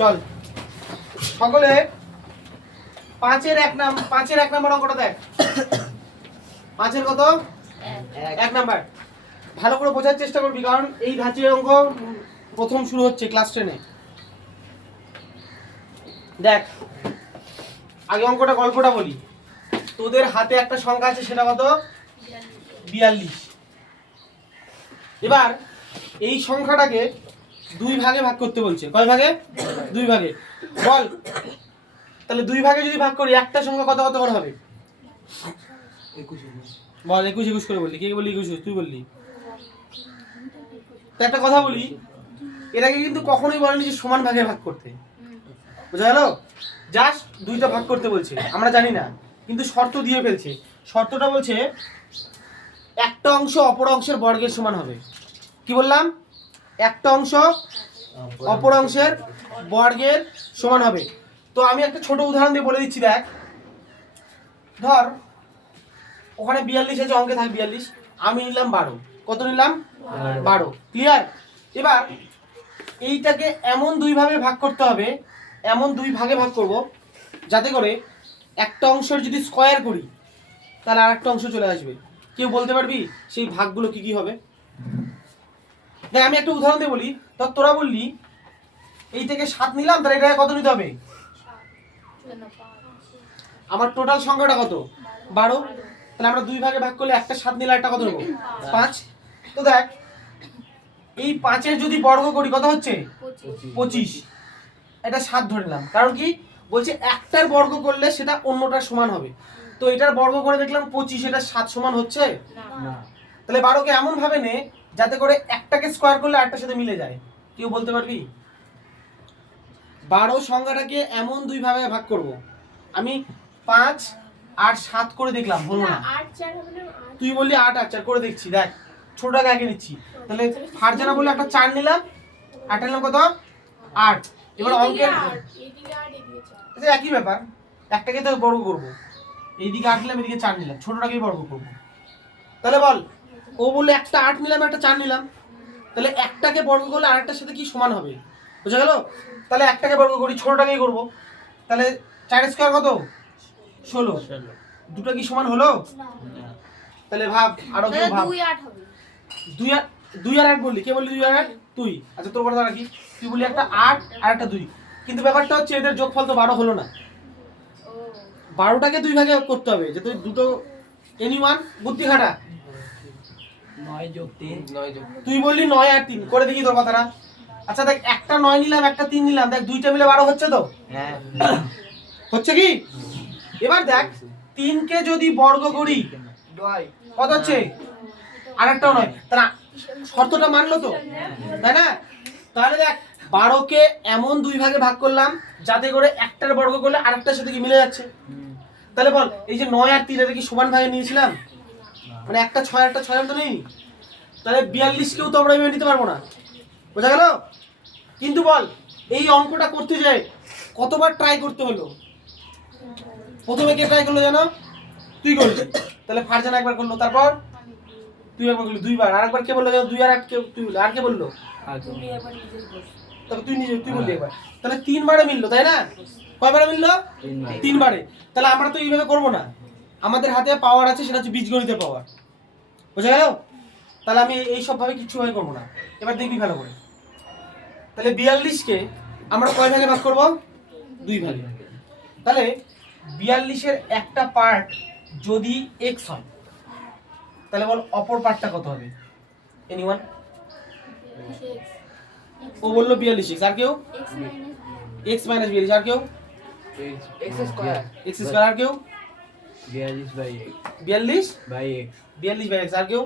চল সকলে পাঁচের এক নাম্বার অঙ্কটা দেখ। পাঁচের কত? এক নাম্বার। ভালো করে বোঝার চেষ্টা করবি, কারণ এই ধাঁচের অঙ্ক প্রথম শুরু হচ্ছে ক্লাস 10-এ। দেখ আগে অঙ্কটা গল্পটা বলি। তোদের হাতে একটা সংখ্যা আছে, সেটা কত? 42। এবার এই সংখ্যাটাকে দুই ভাগে ভাগ করতে বলছে। কয় ভাগে? দুই ভাগে। বল তাহলে দুই ভাগে যদি ভাগ করি, একটা সংখ্যা কত কত করে হবে? 21। বল 21 21 করে বললি। কে বললি 21? তুই বললি। তো একটা কথা বলি, এটাকে কিন্তু কখনোই বলেনি যে সমান ভাগে ভাগ করতে। বুঝা গেল? জাস্ট দুইটা ভাগ করতে বলছে, আমরা জানি না, কিন্তু শর্ত দিয়ে ফেলছে। শর্তটা বলছে একটা অংশ অপর অংশের বর্গের সমান হবে। কি বললাম? একটা অংশ অপর অংশের বর্গের সমান হবে। তো আমি একটা ছোট উদাহরণ দিয়ে বলে দিচ্ছি। দেখ, ধর ওখানে 42 আছে, অঙ্কে থাকে 42, আমি নিলাম 12। কত নিলাম? 12। ক্লিয়ার? এবার এইটাকে এমন দুই ভাগে ভাগ করতে হবে, এমন দুই ভাগে ভাগ করব যাতে করে একটা অংশের যদি স্কয়ার করি তাহলে আর একটা অংশ চলে আসবে। কেউ বলতে পারবি সেই ভাগগুলো কি কি হবে? দেখ আমি একটা উদাহরণ দিয়ে বলি। তোরা বললি এই থেকে 7 নিলাম, তাহলে এটাকে কত নিতে হবে? আমার টোটাল সংখ্যাটা কত? 12। তাহলে আমরা দুই ভাগে ভাগ করলে একটা 7 নিলে একটা কত নেব? 5। তো দেখ এই 5-এর যদি বর্গ করি কত হচ্ছে? 25। এটা 7 ধরে নিলাম, কারণ কি বলছে একটার বর্গ করলে সেটা অন্যটার সমান হবে। তো এটার বর্গ করে দেখলাম 25, এটা 7 সমান হচ্ছে না। তাহলে 12কে এমন ভাবে নে যাতে করে একটাকে স্কয়ার করলে আরেকটার সাথে মিলে যায়। কেউ বলতে পারবি? 12 সংখ্যাটাকে এমন দুই ভাগে ভাগ করব। আমি 5 আর 7 করে দেখলাম, হলো না। তুই বললি 8 আর 4 করে দেখছি। দেখ ছোটটাকে আগে নিচ্ছি। তাহলে ফারজানা বললে একটা 4 নিলাম, 8 নিলাম কত? 8। এবার অঙ্কের আচ্ছা একই ব্যাপার, একটাকে তো বর্গ করব। এইদিকে 8 নিলাম, এদিকে 4 নিলাম, ছোটটাকেই বর্গ করব। তাহলে বল, ও বললে একটা 8 নিলাম, একটা 4 নিলাম, তাহলে একটাকে বর্গ করলে আরেকটার সাথে কি সমান হবে? বুঝা গেল? তাহলে একটাকে বর্গ করি, ছোটটাকেই করব। তাহলে 4 স্কয়ার কত? 16। দুটো কি সমান হলো? তাহলে ভাব, আরো কেউ ভাব। 2 আর 8 বললি। কে বললি 2 আর 8? তুই। আচ্ছা তোর কথা রাখি, তুই বললি একটা 8 আর একটা 2। কিন্তু ব্যাপারটা হচ্ছে এদের যোগফল তো 12 হলো না। 12টাকে দুই ভাগে করতে হবে, যে তুই দুটো এনিওয়ান বুদ্ধি খাটা। 9 যোগ 3 9 যোগ। তুই বললি 9 আর 3 করে দেখি তোর কথাটা। আচ্ছা দেখ, একটা 9 নিলাম, একটা 3 নিলাম, দেখ দুইটা মিলে 12 হচ্ছে তো? হ্যাঁ হচ্ছে কি? এবার দেখ 3 কে যদি বর্গ করি কত হচ্ছে? আরেকটাও 9। তাহলে শর্তটা মানলো তো, তাই না? তাহলে দেখ 12কে এমন দুই ভাগে ভাগ করলাম যাতে করে একটার বর্গ করলে আরেকটার সাথে কি মিলে যাচ্ছে। তাহলে বল এই যে 9 আর 3 এটা কি সমান ভাগে নিয়েছিলাম? মানে একটা 6 একটা 6 তো নেই। তাহলে 42কেও তো আমরা এভাবে নিতে পারবো না। বোঝা গেল? কিন্তু বল এই অঙ্কটা করতে যায় কতবার ট্রাই করতে হলো? প্রথমে কে ট্রাই করলো জানো? তুই করলি। তাহলে ফারজানা একবার করলো, তারপর তুই একবার করলি, দুইবার। আরেকবার কে বললো? 2 আর 8 কে তুই বললি, আর কে বললো? তবে তুই বললি একবার। তাহলে 3 বারে মিললো, তাই না? কয়বারে মিললো? 3 বারে। তাহলে আমরা তো এইভাবে করবো না, আমাদের হাতে পাওয়ার আছে, সেটা হচ্ছে বীজগণিতের পাওয়ার। বুঝা গেল? তাহলে আমি এই সব ভাবে কিচ্ছু ভাবে করবো না। এবার দেখবি ভালো করে। তাহলে 42কে আমরা কয় ভাগে ভাগ করব? 2 ভাগে। তাহলে 42-এর একটা পার্ট যদি x হয়, তাহলে বল অপর পার্টটা কত হবে? এনিওয়ান? ও বললো 42x, আর কেউ? x - 42, আর কেউ? x স্কয়ার x স্কয়ার, আর কেউ? 42/x 42/x, 42/x, আর কেউ?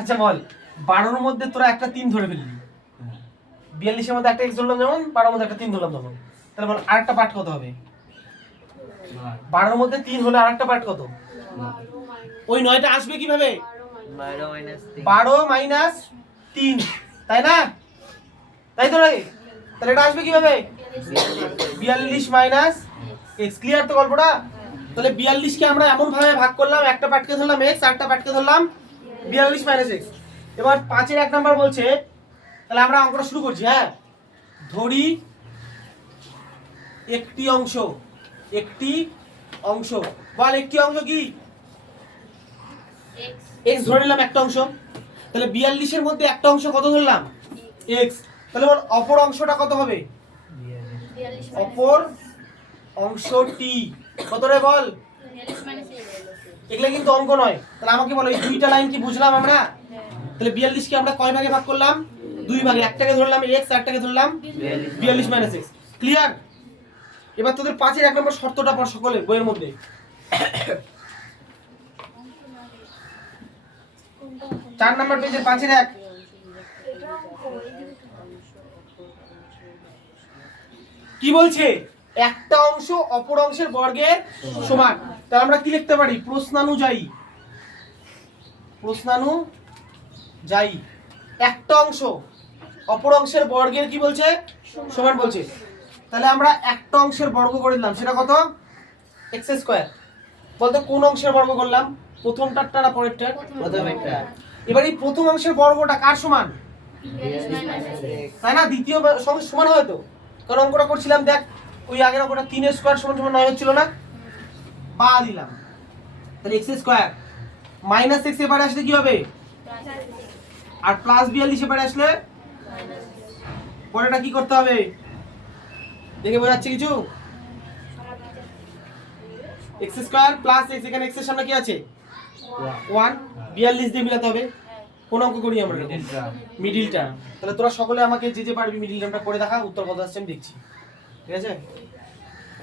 আচ্ছা বল 12-এর মধ্যে তোরা একটা 3 ধরে ফেললি, 42-এর মধ্যে একটা x ধরলাম যেমন, 12-এর মধ্যে একটা 3 ধরলাম তখন। তাহলে বল আরেকটা পার্ট কত হবে? 12-এর মধ্যে 3 হলে আরেকটা পার্ট কত? ওই 9টা আসবে কিভাবে? 12 - 3, তাই না? তাই তো রে? তাহলে এটা আসবে কিভাবে? 42 - x। ক্লিয়ার তো গল্পটা? তাহলে 42কে আমরা এমন ভাবে ভাগ করলাম, একটা পার্টকে ধরলাম x, আরেকটা পার্টকে ধরলাম 42 - x। এবার 5-এর 1 নাম্বার বলছে তাহলে আমরা অঙ্কটা শুরু করছি। হ্যাঁ, ধরি একটি অংশ, একটি অংশ, বল একটি অংশ কি? এক্স ধরে নিলাম একটা অংশ। তাহলে 42 এর মধ্যে একটা অংশ কত ধরলাম? এক্স। তাহলে বল অপর অংশটা কত হবে? অপর অংশটি কত রে বল? এগুলা কিন্তু অঙ্ক নয়। তাহলে আমাকে বলো এই দুইটা লাইন কি বুঝলাম আমরা? তাহলে 42 কে আমরা কয় ভাগে ভাগ করলাম? দুই ভাগে। একটাকে ধরলাম x, একটাকে ধরলাম 42 - x। ক্লিয়ার? এবার তোদের 5 এর 1 নম্বর শর্তটা পড় সকলে বইয়ের মধ্যে। 4 নম্বর পেজে 5 এর 1 কি বলছে? একটা অংশ অপর অংশের বর্গের সমান। তাহলে আমরা কি লিখতে পারি? প্রশ্নানুযায়ী, প্রশ্নানুযায়ী একটা অংশ অপর অংশের বর্গের কি বলছে? সমান বলছে। তাহলে আমরা একটা অংশের বর্গ করে দিলাম, সেটা কত? x square. বলতো কোন অংশের বর্গ করলাম? প্রথমটারটা না পরেরটার? প্রথমেরটা। এবার এই প্রথম অংশের বর্গটা কার সমান? তাই না? দ্বিতীয় সঙ্গে সমান হয় তো। কারণ অঙ্কটা করছিলাম, দেখ ওই আগের অঙ্কটা 3 স্কয়ার সমান সমান 9 হচ্ছিল না? বা দিলাম। তাহলে x স্কয়ার মাইনাস x এবারে আসলে কি হবে? আর প্লাস 42 এবারে আসলে পরেরটা কি করতে হবে? দেখে বোঝাচ্ছে কিছু? x স্কয়ার প্লাস x, এখানে x এর সামনে কি আছে? 1। 42 দিয়ে মিলাতে হবে। কোন অঙ্ক করি আমরা? Middle term. তাহলে তোরা সকলে আমাকে যে যে পারবি মিডল টার্মটা করে দেখা, উত্তর কত আসছে আমি দেখছি। ঠিক আছে?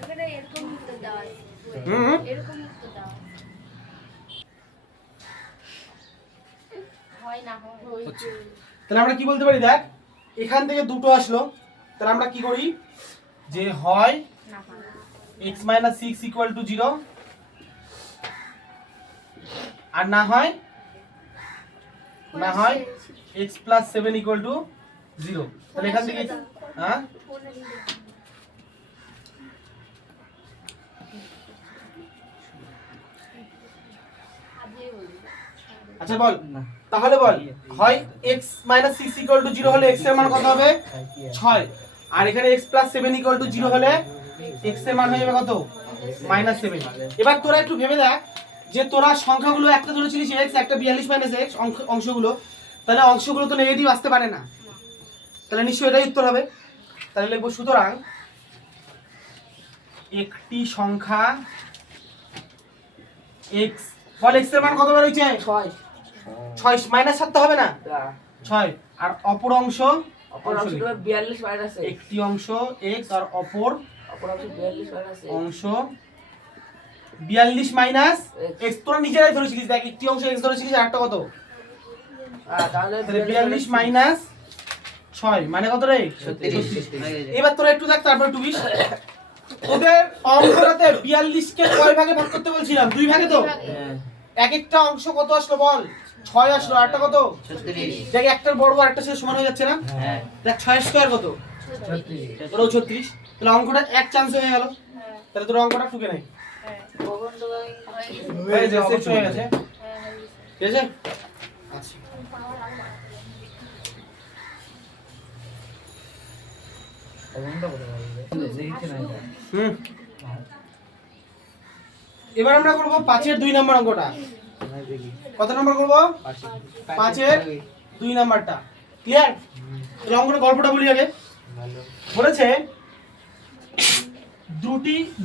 এখানে এরকম উত্তর দেওয়া আছে। হুম। এরকম উত্তর দেওয়া আছে। হয় না হয়। তাহলে আমরা কি বলতে পারি? দেখ এখান থেকে দুটো আসলো, তাহলে আমরা কি করি? যে হয় না হয়। x - 6 = 0, আর না হয় x + 7 = 0। তাহলে এখান থেকে হ্যাঁ আচ্ছা বল, তাহলে বল হয় x - 6 = 0 হলে x এর মান কত হবে? 6। আর এখানে x + 7 = 0 হলে x এর মান হয়ে যাবে কত? -7। এবার তোরা একটু ভেবে দেখ যে তোরা সংখ্যাগুলো একটা ধরেছিলিস x, একটা 42 - x অংশগুলো, তাহলে অংশগুলো তো নেগেটিভ আসতে পারে না। তাহলে নিশ্চয়ই এটাই উত্তর হবে। তাহলে লিখব সুতরাং একটি সংখ্যা x, বল x এর মান কত বের হইছে? 6 মাইনাস 7 হবে না? 6। আর অপর অংশ একটি অংশ x আর অপর অংশ 42 - x। তোরা নিজেরাই ধরেছিলিস, দেখ একটি অংশ x ধরেছিলিস আর একটা কত? তাহলে 42 - 6 মানে কত রে? 36। এবার তোরা একটু দেখ, তারপর 20 ওদের অঙ্কটাতে 42 কে কয় ভাগে ভাগ করতে বলছিলাম? দুই ভাগে তো। এক একটা অংশ কত আসলো বল? 6 আসলো, আর একটা কত? 36। দেখ একটার বড় আর একটা সাথে সমান হয়ে যাচ্ছে না? হ্যাঁ। দেখ 6 স্কয়ার কত? 36। তোরা 36। তাহলে অঙ্কটা এক চান্সে হয়ে গেল। তাহলে তোর অঙ্কটা টুকে নাই। হয়ে গেছে, শেষ হয়ে গেছে। ঠিক আছে? আচ্ছা। এবার আমরা করব 5 এর 2 নম্বর অঙ্কটা। কত নম্বর করব? 5 এর 2 নাম্বারটা। ক্লিয়ার? তাহলে অঙ্কটা গল্পটা বলি আগে। বলেছে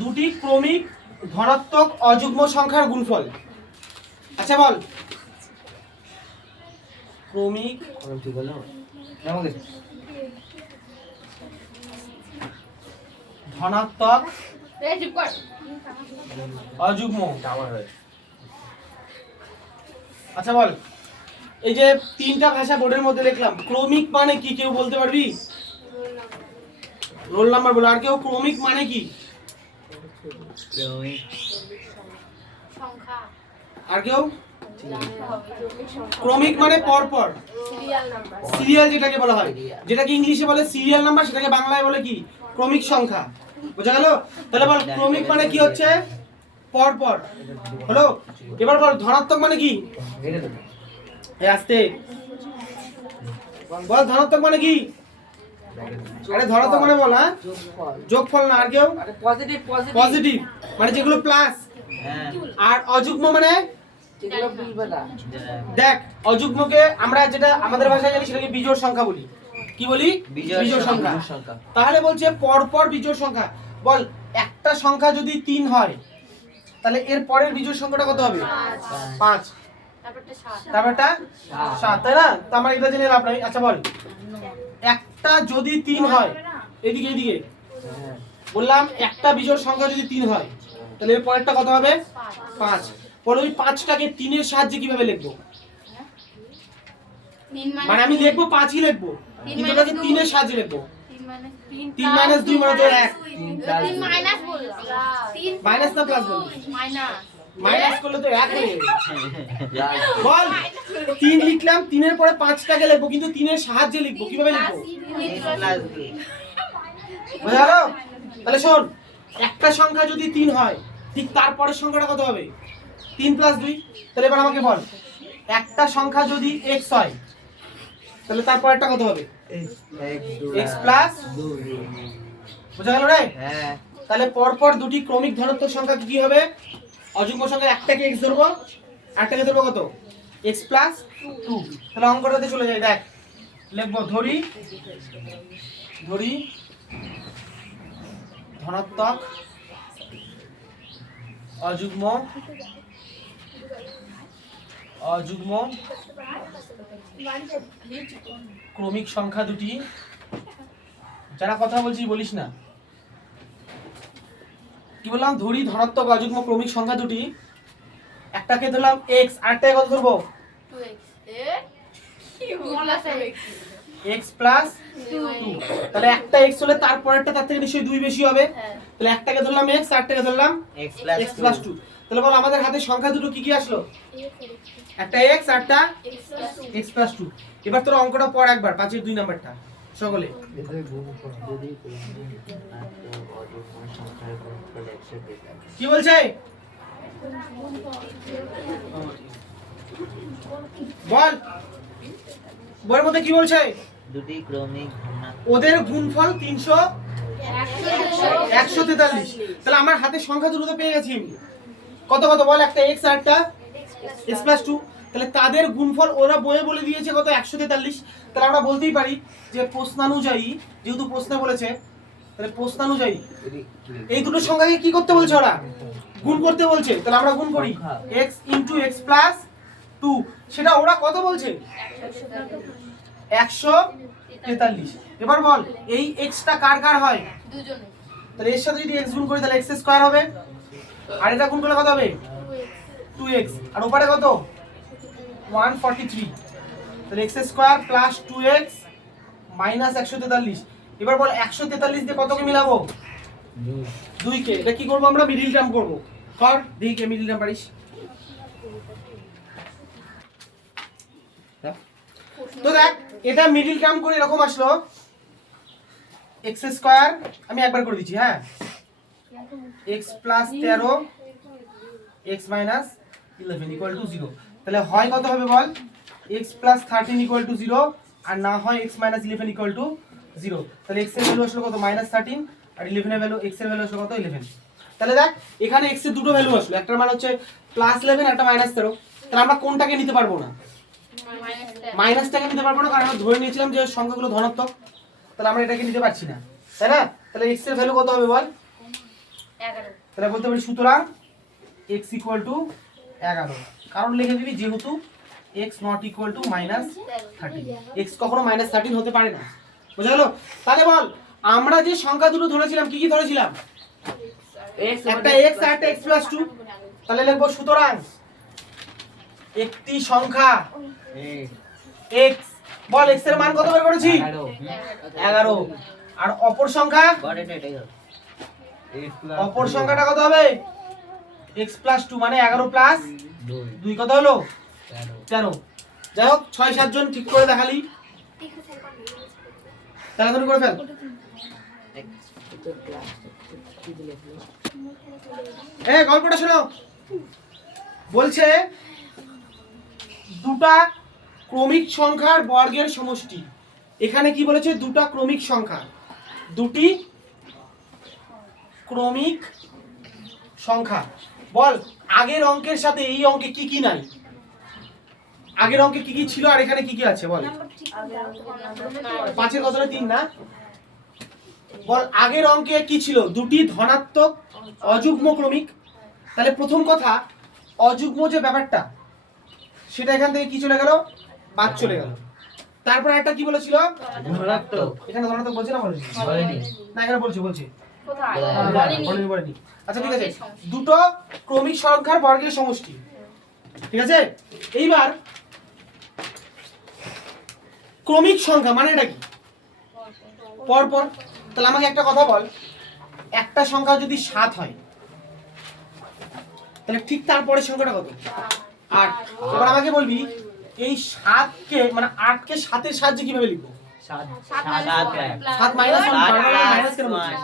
দুটি ক্রমিক ধনাত্মক অযুগ্ম সংখ্যার গুণফল। আচ্ছা বল, ক্রমিক ধনাত্মক অযুগ্ম। আচ্ছা বল, এই যে তিনটা ভাষা বোর্ডের মধ্যে লিখলাম, ক্রমিক মানে কি কেউ বলতে পারবি? রোল নাম্বার বল। আর কেউ ক্রমিক মানে কি? সংখ্যা। আর কেউ? ক্রমিক মানে পরপর, সিরিয়াল নাম্বার। সিরিয়াল যেটাকে বলা হয়, যেটাকে ইংলিশে বলে সিরিয়াল নাম্বার, সেটাকে বাংলায় বলে কি? ক্রমিক সংখ্যা। বোঝা গেল? তাহলে বল ক্রমিক মানে কি হচ্ছে? পরপর। হলো? এবার বল ধনাত্মক মানে কি? এই আস্তে বল ধনাত্মক মানে কি? আরে ধনাত্মক মানে বল, হ্যাঁ যোগফল না, আর কেউ? পজিটিভ পজিটিভ মানে যেগুলো প্লাস। আর অযুগ্ম মানে যেগুলো বুঝবে না। দেখ, অযুগ্মকে আমরা যেটা আমাদের ভাষায় জানি সেটাকে বিজোড় সংখ্যা বলি। কি বলি? বিজোড় সংখ্যা। তাহলে বলছে পরপর বিজোড় সংখ্যা। বল একটা সংখ্যা যদি 3 হয় তাহলে এর পরের বিজোড় সংখ্যাটা কত হবে? 5। তারপরটা 7, তাই না? তো আমরা এটা জেনে লাভ নাই। আচ্ছা বল, একটা যদি 3 হয়, এদিকে এদিকে বললাম একটা বিজোড় সংখ্যা যদি 3 হয় তাহলে এর পরেরটা কত হবে? 5। বল ওই 5টাকে 3 এর সাহায্যে কিভাবে লিখবো? মানে আমি লিখবো 5ই লিখবো, কিন্তু এটাকে 3 এর সাহায্যে লিখবো। 3 মাইনাস 2 মানে তো 1। মাইনাস না প্লাস বল? মাইনাস করলে তো 1 হয়ে যাবে। বল 3 লিখলাম, 3 এর পরে 5টাকে লিখবো, কিন্তু 3 এর সাহায্যে লিখবো। কিভাবে লিখবো? বুঝা গেল? তাহলে শোন, একটা সংখ্যা যদি 3 হয় ঠিক তারপরের সংখ্যাটা কত হবে? 3 প্লাস 2। তাহলে এবার আমাকে বল, একটা সংখ্যা যদি x হয় তাহলে তারপরেরটা কত হবে? x plus 2। বুঝা গেল রে? হ্যাঁ। তাহলে পরপর দুটি ক্রমিক ধনাত্মক সংখ্যা কি হবে? অযুগ্ম সংখ্যা একটাকে x ধরবো, আরেকটাকে ধরবো কত? x plus 2। তাহলে অঙ্কটাতে চলে যাই। দেখ লিখবো, ধরি ধনাত্মক অযুগ্ম ক্রমিক সংখ্যা দুটি, যারা কথা বলছি বলিস না। কি বললাম? ধরি ধনাত্মক অযুগ্ম ক্রমিক সংখ্যা দুটি, একটাকে ধরলাম x, আরেকটাকে কত ধরবো? x plus 2। তাহলে একটা x হলে তারপরেরটা তার থেকে নিশ্চয়ই 2 বেশি হবে। তাহলে একটাকে ধরলাম x, আরেকটাকে ধরলাম x প্লাস 2। তাহলে বল আমাদের হাতে সংখ্যা দুটো কি কি আসলো? একটা x আর একটা x প্লাস 2। এবার তোর অঙ্কটা পড় একবার, 5 এর 2 নাম্বারটা সকলে। কি বলছে? বল বইয়ের মধ্যে কি বলছে? দুটি ক্রমিক ওদের গুণফল 143। তাহলে আমার হাতে সংখ্যা দুটো তো পেয়ে গেছি আমি। কত কত বল? একটা x আর একটা x প্লাস 2। তাহলে তাদের গুণফল ওরা বইয়ে বলে দিয়েছে কত? 143। তাহলে আমরা বলতেই পারি যে প্রশ্নানুযায়ী, যেহেতু প্রশ্নে বলেছে, তাহলে প্রশ্নানুযায়ী এই দুটো সংখ্যাকে কি করতে বলছে? ওরা গুণ করতে বলছে। তাহলে আমরা গুণ করি, x ইনটু x প্লাস 2। সেটা ওরা কত বলছে? 143। এবার বল এই x টা কার কার হয়? দুজনে। তাহলে এর সাথে যদি x গুণ করি তাহলে x স্কয়ার হবে, আর এটা গুণ করলে কত হবে? 2x। আর ওপারে কত? 143। তাহলে x square plus 2x minus 143। এবার বল 143 দিয়ে কতকে মিলাবো? 2 কে। এটা কি করব আমরা? মিডল টার্ম করব। কর দেখি কে মিডল টার্ম পারিস। তো দেখ, এটা মিডল টার্ম করে এরকম আসলো, x স্কয়ার, আমি একবার করে দিচ্ছি, হ্যাঁ, x plus 13 x minus 11 equal to 0। তাহলে হয় কত হবে বল? x প্লাস 13 ইকুয়াল টু 0, আর না হয় x মাইনাস 11 ইকুয়াল টু 0। তাহলে x এর ভ্যালু আসলো কত? মাইনাস 13, আর 11 এর ভ্যালু, x এর ভ্যালু আসলো কত? 11। তাহলে দেখ এখানে x এর দুটো ভ্যালু আসলো, একটার মান হচ্ছে প্লাস 11, একটা মাইনাস 13। তাহলে আমরা কোনটাকে নিতে পারবো না? মাইনাসটাকে নিতে পারবো না, কারণ আমরা ধরে নিয়েছিলাম যে সংখ্যাগুলো ধনাত্মক। তাহলে আমরা এটাকে নিতে পারছি না, তাই না? তাহলে x এর ভ্যালু কত হবে বল? 11। তাহলে বলতে পারি সুতরাং x ইকুয়াল টু 11। কারণ লিখে দিবি যেহেতু x not equal to minus 13। x কখনো মাইনাস 13 হতে পারে না। বুঝা গেল? তাহলে বল আমরা যে সংখ্যা দুটো ধরেছিলাম কি কি ধরেছিলাম? একটা x আর একটা x প্লাস 2। তাহলে লিখবো সুতরাং একটি সংখ্যা x, বল x এর মান কত বের করেছি? 11। আর অপর সংখ্যা, অপর সংখ্যাটা কত হবে? x প্লাস 2 মানে 11 প্লাস 2 কত হলো? 13। যাই হোক 6-7 জন ঠিক করে দেখালি, তাড়াতাড়ি করে ফেল। গল্পটা শোনো। বলছে দুটা ক্রমিক সংখ্যার বর্গের সমষ্টি, এখানে কি বলেছে দুটা ক্রমিক সংখ্যা, দুটি ক্রমিক সংখ্যা। বল আগের অঙ্কের সাথে এই অঙ্কে কি কি নাই, আগের অঙ্কে কি কি ছিল আর এখানে কি কি আছে বল। পাঁচের কতটা 3 না? বল আগের অঙ্কে কি ছিল, দুটি ধনাত্মক অযুগ্ম ক্রমিক। তাহলে প্রথম কথা অযুগ্ম যে ব্যাপারটা সেটা এখান থেকে কি চলে গেল, বাদ চলে গেল। তারপর একটা কি বলেছিল, ধনাত্মক। এখানে ধনাত্মক বলছে না বলেছি বলেনি। না, এখানে বলছি কোথায়? বলেনি বলেনি। আচ্ছা ঠিক আছে, দুটো ক্রমিক সংখ্যার বর্গের সমষ্টি, ঠিক আছে। এইবার ক্রমিক সংখ্যা মানে এটা কি, পর পর। তাহলে আমাকে একটা কথা বল, একটা সংখ্যা যদি 7 হয় তাহলে ঠিক তারপরের সংখ্যাটা কত, 8। এবার আমাকে বলবি এই 7কে মানে 8কে 7 এর সাহায্যে কিভাবে লিখবো, 7 মাইনাস 1 মাইনাস কেন বলছিস?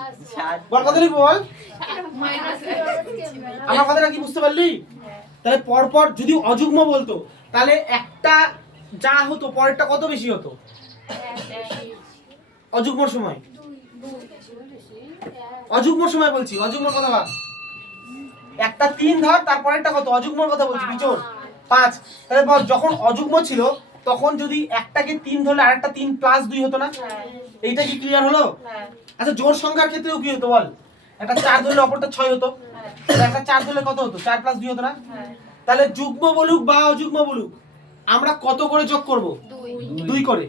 বল কত লিখবো বল, আমার কথাটা কি বুঝতে পারলি? তাহলে পরপর যদি অযুগ্ম বলতো তাহলে একটা যা হতো পরেরটা কত বেশি হতো অযুগ্মর সময়, অযুগ্মর সময় বলছি, অযুগ্মর কথা ভাব। একটা 3 ধর তারপরেরটা কত, অযুগ্মর কথা বলছি, বিচোর 5। তাহলে বল যখন অযুগ্ম ছিল তখন যদি একটাকে 3 ধরলে আরেকটা 3 প্লাস 2 হতো না, এইটা কি ক্লিয়ার হলো? আচ্ছা জোড় সংখ্যার ক্ষেত্রেও কি হতো বল, একটা 4 ধরলে অপরটা 6 হতো, তাহলে একটা 4 ধরলে কত হতো, 4 প্লাস 2 হতো না? তাহলে যুগ্ম বলুক বা অযুগ্ম বলুক আমরা কত করে যোগ করব, 2 করে।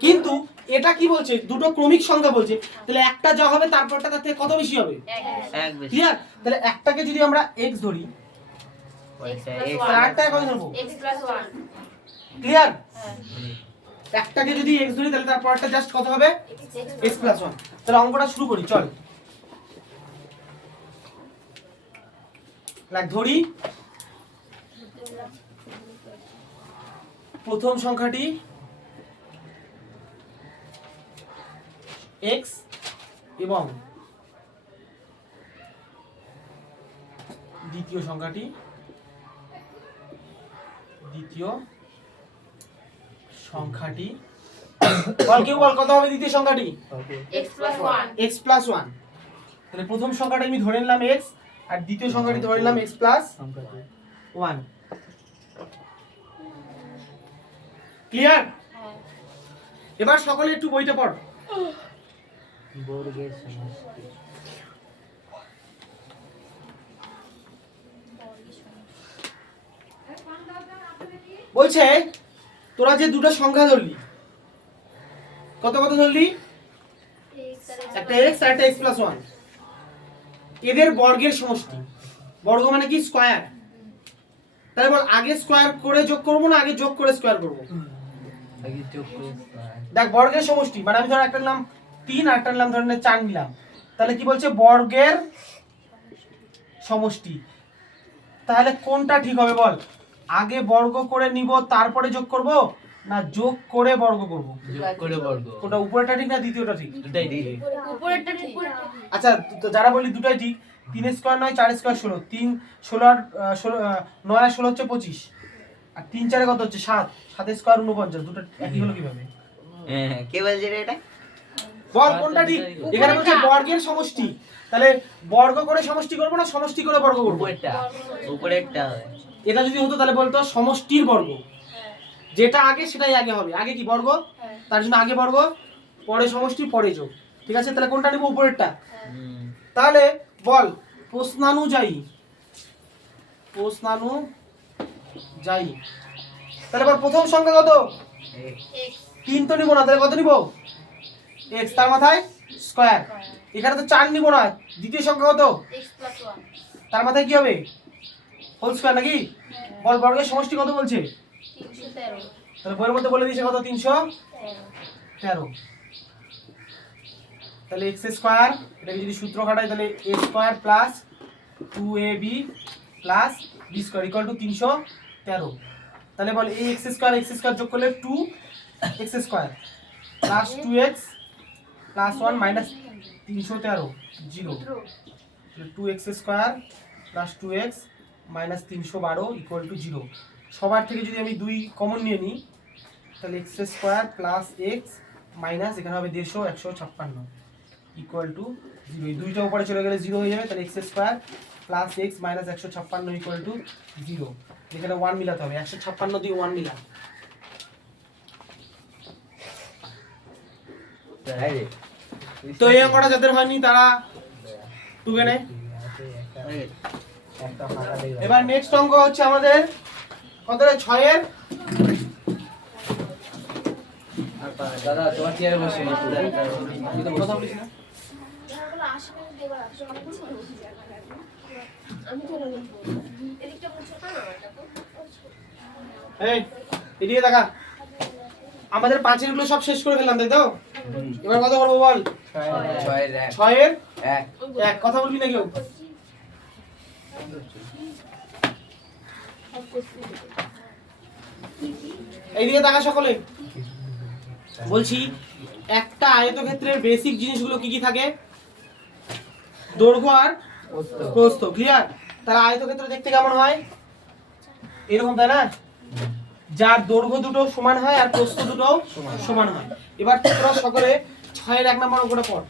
কিন্তু এটা কি বলছে, দুটো ক্রমিক সংখ্যা বলছে, তাহলে একটা যা হবে তারপরটা তার থেকে কত বেশি হবে, 1 বেশি। ক্লিয়ার? তাহলে একটাকে যদি আমরা x ধরি তাহলে আরেকটাকে কত ধরবো, ক্লিয়ার? একটাকে যদি x ধরি তাহলে তারপরটা জাস্ট কত হবে, x প্লাস 1। তাহলে অঙ্কটা শুরু করি চল। লাগ ধরি প্রথম সংখ্যাটি x এবং দ্বিতীয় সংখ্যাটি বল কেউ বল কত হবে দ্বিতীয় সংখ্যাটি, x প্লাস 1। তাহলে প্রথম সংখ্যাটা আমি ধরে নিলাম x আর দ্বিতীয় সংখ্যাটি ধরে নিলাম x প্লাস 1, ক্লিয়ার? এবার সকলে একটু বইটা পড়। বর্গের সমষ্টি। বলছে তোরা যে দুটো সংখ্যা ধরলি, কত কত ধরলি, একটা x আর একটা x প্লাস 1, এদের বর্গের সমষ্টি। বর্গ মানে কি, স্কয়ার। তাহলে বল আগে স্কয়ার করে যোগ করব না আগে যোগ করে স্কয়ার করব? আগে যোগ করে। দেখ বর্গের সমষ্টি মানে আমি ধর একটা নিলাম 3 আর একটা নিলাম ধর 4 নিলাম, তাহলে কি বলছে বর্গের সমষ্টি। তাহলে কোনটা ঠিক হবে বল, আগে বর্গ করে নিব তারপরে যোগ করব না যোগ করে বর্গ করব? যোগ করে বর্গ। কোনটা উপরেরটা ঠিক না দ্বিতীয়টা ঠিক? দুটাই ঠিক। উপরেরটা ঠিক। আচ্ছা তো যারা বলি দুটাই ঠিক, 3 স্কয়ার 9 4 স্কয়ার 16, 3 16 আর 9 আর 16 হচ্ছে 25, আর 3 4 কত হচ্ছে 7, 7 স্কয়ার 49, দুটো একই হলো কিভাবে? হ্যাঁ কে বলছে রে এটা? বল কোনটা ঠিক? এখানে বলছে বর্গের সমষ্টি, তাহলে বর্গ করে সমষ্টি করব না সমষ্টি করে বর্গ করব? উপরেরটা। এটা যদি হতো তাহলে বলতো সমষ্টির বর্গ, যেটা আগে সেটাই আগে হবে। আগে কি বর্গ, তার জন্য আগে বর্গ পরে সমষ্টি পরে যোগ, ঠিক আছে? তাহলে কোনটা নিব, উপরেরটা। তাহলে বল প্রশ্নানুযায়ী তাহলে বল প্রথম সংখ্যা কত, 3 তো নিব না, তাহলে কত নিব, x, তার মাথায় স্কয়ার। এখানে তো 4 নিব না, দ্বিতীয় সংখ্যা কত, তার মাথায় কি হবে, হোল স্কয়ার নাকি? বল বর্গের সমষ্টি কত বলছে, 313। তাহলে বইয়ের মধ্যে বলে দিয়েছে কত, 313। তাহলে x স্কয়ার, এটাকে যদি সূত্র কাটাই তাহলে a square plus 2ab plus b square equal to 313। তাহলে বল এই x স্কয়ার যোগ করলে 2x square plus 2x plus 1 minus 313 0, তাহলে 2x square plus 2x minus 312 equal to 0। সবার থেকে যদি আমি 2 কমন নিয়ে নিই তাহলে x square plus x minus এখানে হবে 150 ইকুয়াল টু 0। এই দুইটা উপরে চলে গেলে 0 হয়ে যাবে, তাহলে x square plus x minus 156 equal to 0। এখানে 1 মিলাতে হবে, 156 দিয়ে 1 মিলা। তো এই অঙ্কটা যাদের হয়নি তারা টুকে নেয়। এবার নেক্সট অঙ্ক হচ্ছে আমাদের কত 6 এর দাদা তোমার চেয়ারে বসে আমি তো কথা বলিস না। এই এদিকে দেখা, আমাদের 5 এর গুলো সব শেষ করে ফেললাম, তাই তো? এবার কত করবো বল? 6 এর 1 কথা বলবি না কেউ। এইদিকে দেখা সকলে, বলছি একটা আয়তক্ষেত্রের বেসিক জিনিসগুলো কি কি থাকে? দৈর্ঘ্য আর প্রস্থ, ক্লিয়ার? তাহলে আয়তক্ষেত্র দেখতে কেমন হয়? এরকম, তাই না? যার দৈর্ঘ্য দুটো সমান হয় আর প্রস্থ দুটো সমান হয়। এবার তোমরা সকলে 6 এর 1 নম্বর অঙ্কটা পড়।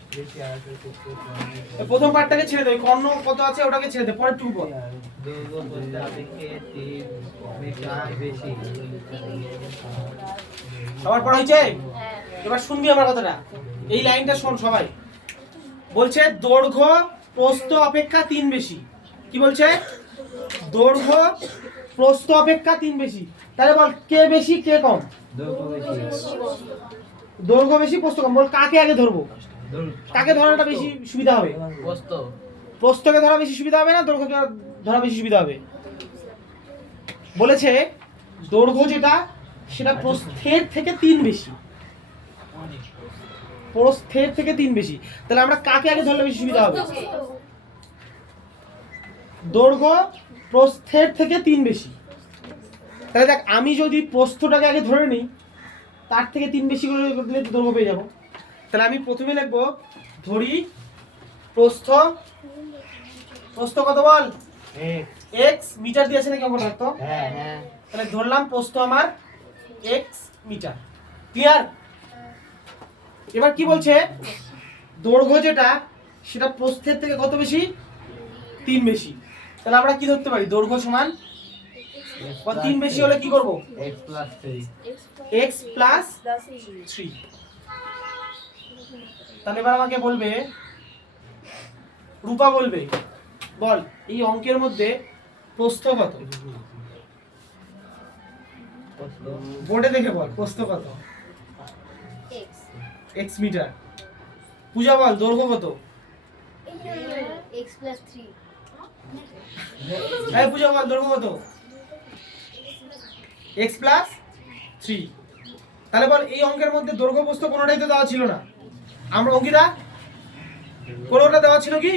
প্রথম পার্টটাকে ছেড়ে দে, কর্ণ কত আছে ওটাকে ছেড়ে দে, পরে টুকু পড়। সবার পড়া হয়েছে? এবার শুনবি আমার কথাটা, এই লাইনটা শোন সবাই। বলছে দৈর্ঘ্য প্রস্থ অপেক্ষা 3 বেশি। কি বলছে? দৈর্ঘ্য প্রস্থ অপেক্ষা 3 বেশি। তাহলে বল কে বেশি কে কম? দৈর্ঘ্য বেশি প্রস্থ কম। বল কাকে আগে ধরবো? কাকে ধরাটা বেশি সুবিধা হবে? প্রস্থকে ধরা বেশি সুবিধা হবে না দৈর্ঘ্যকে ধরা বেশি সুবিধা হবে? বলেছে দৈর্ঘ্য যেটা সেটা প্রস্থের থেকে 3 বেশি। প্রস্থের থেকে 3 বেশি, তাহলে আমরা কাকে আগে ধরলে বেশি সুবিধা হবে? দৈর্ঘ্য প্রস্থের থেকে 3 বেশি। তাহলে দেখ, আমি যদি প্রস্থটাকে আগে ধরে নিই, তার থেকে 3 বেশি করে দিলে তো দৈর্ঘ্য পেয়ে যাবো। তাহলে আমি প্রথমে লিখবো, ধরি প্রস্থ। প্রস্থ কত বল? x মিটার দিয়েছে নাকি অঙ্কটা রাখতো? তাহলে ধরলাম প্রস্থ আমার x মিটার, ক্লিয়ার? এবার কি বলছে? দৈর্ঘ্য যেটা সেটা প্রস্থের থেকে কত বেশি? 3 বেশি। তাহলে আমরা কি ধরতে পারি? দৈর্ঘ্য সমান 3 বেশি হলে কি করব? x plus 3। তাহলে এবার আমাকে বলবে, রূপা বলবে, বল এই অঙ্কের মধ্যে প্রস্থ কত? বোর্ডে দেখে বল প্রস্থ কত? x metre. পূজা বল দৈর্ঘ্য কত? x plus 3 এই পূজা বল দৈর্ঘ্য কত? x plus 3। তাহলে বল এই অঙ্কের মধ্যে দৈর্ঘ্য প্রস্থ কোনোটাই তো দেওয়া ছিল না। আমরা অঙ্কিতা কোনোটা দেওয়া ছিল কি?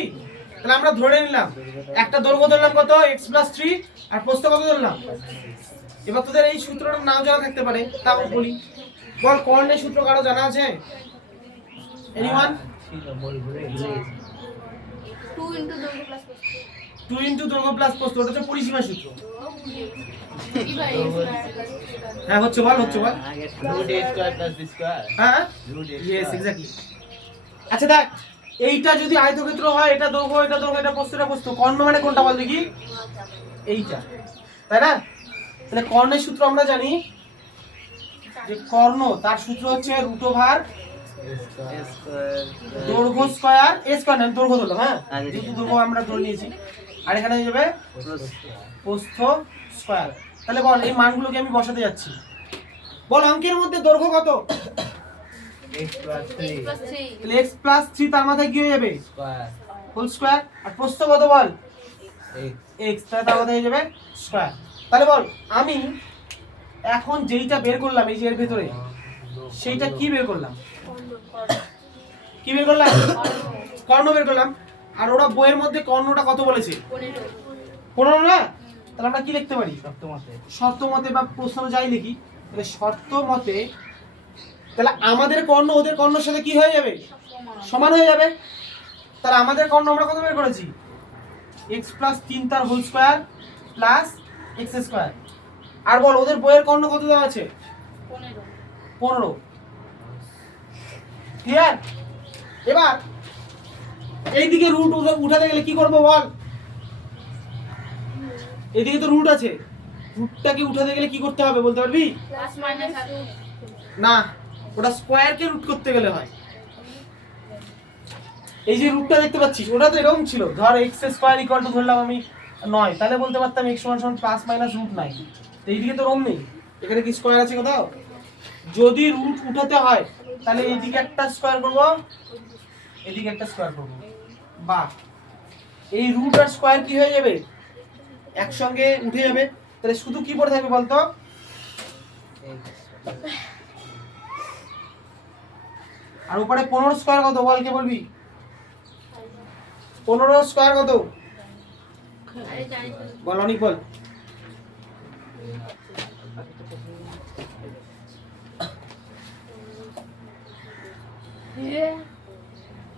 তাহলে আমরা ধরে নিলাম একটা দৈর্ঘ্য ধরলাম কত? x plus 3 আর প্রস্থ কত ধরলাম? এবার তোদের এই সূত্রটার নাম জানা থাকতে পারে, তাও বলি। বল কর্ণের সূত্র কারো জানা আছে? এনিওয়ান? 2 into দৈর্ঘ্য plus প্রস্থ। 2 ইনটু দৈর্ঘ্য প্লাস প্রস্থ, ওটা হচ্ছে পরিসীমা সূত্র। হ্যাঁ হচ্ছে বল, হচ্ছে বল। হ্যাঁ ইয়েস এক্স্যাক্টলি। আচ্ছা দেখ, এইটা যদি আয়তক্ষেত্র হয়, এটা দৈর্ঘ্য, এটা দৈর্ঘ্য, এটা প্রস্থ, এটা প্রস্থ, কর্ণ মানে কোনটা বল দেখি? এইটা, তাই না? তাহলে কর্ণের সূত্র আমরা জানি যে কর্ণ তার সূত্র হচ্ছে রুট ওভার দৈর্ঘ্য স্কয়ার এ স্কয়ার, না দৈর্ঘ্য ধরলাম, হ্যাঁ যেহেতু দৈর্ঘ্য আমরা ধরে নিয়েছি, আর এখানে হয়ে যাবে প্রস্থ স্কয়ার। তাহলে বল এই মানগুলোকে আমি বসাতে যাচ্ছি। বল অঙ্কের মধ্যে দৈর্ঘ্য কত? x plus 3 তাহলে x প্লাস 3 তার মাথায় কি হয়ে যাবে? Whole square. আর প্রস্থ কত বল? x, তাহলে তার মাথায় হয়ে যাবে স্কয়ার। তাহলে বল আমি এখন যেইটা বের করলাম এই যে এর ভেতরে, সেইটা কি বের করলাম? কি বের করলাম? কর্ণ বের করলাম। আর ওরা বইয়ের মধ্যে কর্ণটা কত বলেছে? 15 না? তাহলে আমরা কি লিখতে পারি? শর্ত মতে বা প্রশ্ন যাই লিখি, তাহলে শর্ত মতে তাহলে আমাদের কর্ণ ওদের কর্ণের সাথে কি হয়ে যাবে? সমান হয়ে যাবে। তাহলে আমাদের কর্ণ আমরা কত বের করেছি? x প্লাস 3 তার whole square plus x square. আর বল ওদের বইয়ের কর্ণ কত দেওয়া আছে? 15। ক্লিয়ার? এবার এইদিকে রুট উঠাতে গেলে কি করব বল? এদিকে তো রুট আছে, রুটটাকে উঠাতে গেলে কি করতে হবে বলতে পারবি? প্লাস মাইনাস আর না, ওটা স্কোয়ারকে রুট করতে গেলে হয়। এই যে রুটটা দেখতে পাচ্ছিস ওটা তো এরকম ছিল, ধর x স্কয়ার ইকুয়াল টু ধরলাম আমি 9, তাহলে বলতে পারতাম x সমান সমান প্লাস মাইনাস রুট 9। তো এইদিকে তো রোম নেই, এখানে কি স্কয়ার আছে কোথাও? যদি রুট উঠাতে হয় তাহলে এইদিকে একটা স্কয়ার করব, এদিকে একটা স্কয়ার করব, বা এই রুট আর স্কয়ার কি হয়ে যাবে? একসঙ্গে উঠে যাবে। তাহলে শুধু কি পড়ে থাকবে বলতো? আর উপরে 15 স্কয়ার কত বল, কে বলবি? 15 স্কয়ার কত আরে জানি তো বল, অনেক বল।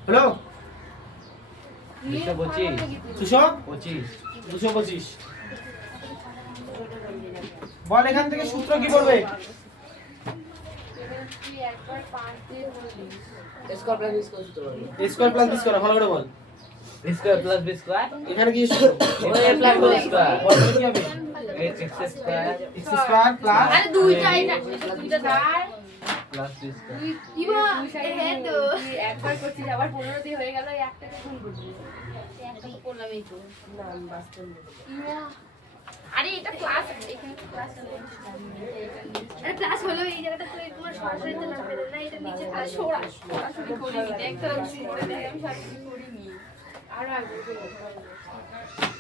হ্যালো, 225 বল। এখান থেকে সূত্র কি পড়বে? একবার 5 দিয়ে বলবি স্কয়ার প্লাস বি স্কয়ার সূত্র বলবো। a square plus b square, ভালো করে বল। B square plus B square এখানে কি সূত্র? এ প্লাস বি স্কয়ার বল তাহলে কি হবে? X square x square plus আরে দুইটাই দুইটা দাঁড় প্লাস বি স্কয়ার ইবা হ্যাঁ তো একবার করছিস আবার 15 দিয়ে হয়ে গেল, এই একটাকে ভুল করবি। একটা তো করলাম এই তো না আমি বাস্তব নেব। ইয়া আরে এটা ক্লাস, এখানে ক্লাস আরে ক্লাস হলো এই জায়গাটা তো তোমার সরাসরি তো নামবে না, এটা নিচে আরে সরাসরি করিনি, দেখতে লাগছি করে দেখ, আমি সরাসরি করিনি। আরো একবার করবো।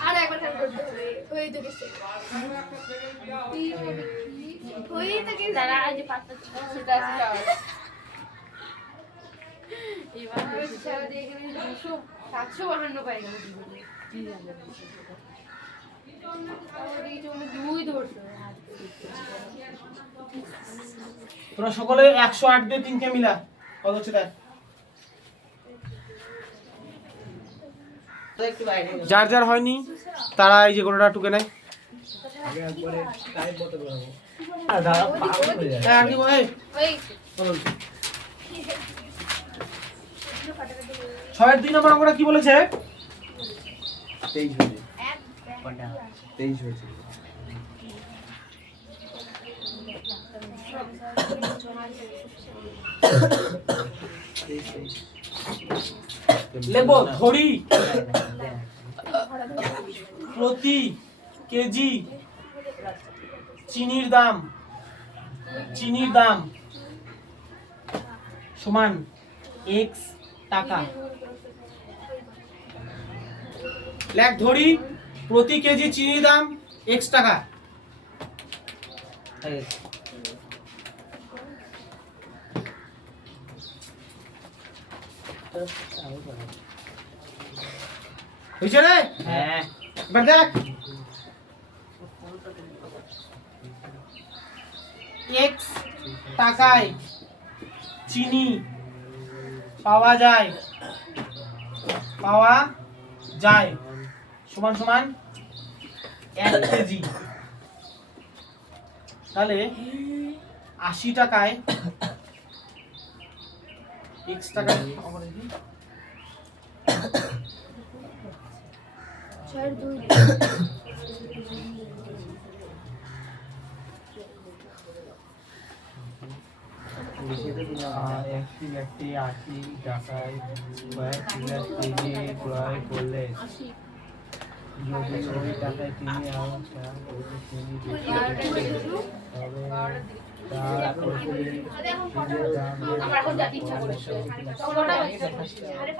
আর একবার খেয়াল করতে হবে। ওই তো গেছে ওই তো গেছে দাঁড়া, আজ পাঁচটা সেটা সেটা এবার ছাড়া দিয়ে এখানে 752 পাই গেল। তারপর দেখি তুমি 2 ধরছো। তোরা সকলে 108 দিয়ে 3 কে মিলা, কত হচ্ছে দেখ। তো একটু বাইরে যার যার হয়নি তারা এই যে গোটাটা টুকে নেয়। আগে একবারে টাইপ বলতে বলবো। আর দাঁড়া পাগল হয়ে যায়। হ্যাঁ, কি বলে? ওই বল। 6 এর 2 নম্বর অঙ্কটা কি বলেছে? 23 হয়েছে। এক 23 হয়েছে। লেখো ধরি প্রতি কেজি চিনির দাম সমান x টাকা। লেখ ধরি প্রতি কেজি চিনির দাম x টাকা। হয়ে গেছে। হয়েছে রে? হ্যাঁ এবার দেখ x টাকায় চিনি পাওয়া যায় সমান সমান 1 কেজি। তাহলে 80 টাকায় x টাকায় 6-2 একটি ব্যক্তি 80 টাকায় কয়েক কিলো চিনি ক্রয় করলে যদি ওই টাকায় চিনি আরো চিনি তবে তার প্রতি চিনির দাম আমার এখন যাতে ইচ্ছা করেছে। আরে